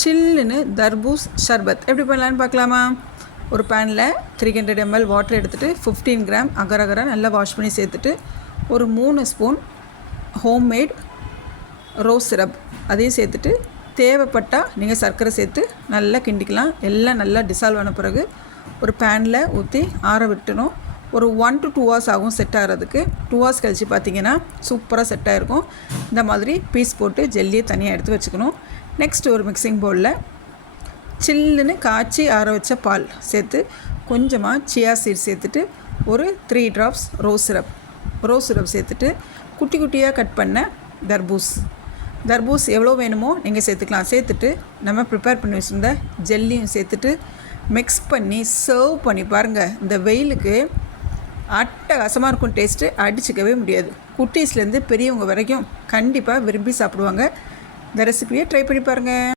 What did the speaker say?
சில்லுன்னு தர்பூஸ் ஷர்பத் எப்படி பண்ணலான்னு பார்க்கலாமா? ஒரு பேனில் 300 ml வாட்டர் எடுத்துகிட்டு 15 கிராம் அகரகரை நல்லா வாஷ் பண்ணி சேர்த்துட்டு ஒரு 3 ஸ்பூன் ஹோம்மேட் ரோஸ் சிரப் அதையும் சேர்த்துட்டு தேவைப்பட்டால் நீங்கள் சர்க்கரை சேர்த்து நல்லா கிண்டிக்கலாம். எல்லாம் நல்லா டிசால்வ் ஆன பிறகு ஒரு பேனில் ஊற்றி ஆற விட்டணும். ஒரு 1 to 2 hours ஆகும் செட் ஆகிறதுக்கு. 2 hours கழித்து பார்த்திங்கன்னா சூப்பராக செட் ஆகிருக்கும். இந்த மாதிரி பீஸ் போட்டு ஜெல்லியை தனியாக எடுத்து வச்சுக்கணும். நெக்ஸ்ட் ஒரு மிக்சிங் பவுலில் சில்லுன்னு காய்ச்சி ஆற வச்ச பால் சேர்த்து கொஞ்சமாக சியா சீட் சேர்த்துட்டு ஒரு 3 drops ரோஸ் சிரப் சேர்த்துட்டு குட்டி குட்டியாக கட் பண்ண தர்பூஸ் எவ்வளோ வேணுமோ நீங்கள் சேர்த்துக்கலாம். சேர்த்துட்டு நம்ம ப்ரிப்பேர் பண்ணி வச்சுருந்த ஜெல்லியும் சேர்த்துட்டு மிக்ஸ் பண்ணி சர்வ் பண்ணி பாருங்கள். இந்த வெயிலுக்கு அட்டகாசமாக இருக்கும். டேஸ்ட்டு அடிச்சிக்கவே முடியாது. குட்டீஸ்லேருந்து பெரியவங்க வரைக்கும் கண்டிப்பாக விரும்பி சாப்பிடுவாங்க. இந்த ரெசிபியை ட்ரை பண்ணி பாருங்கள்.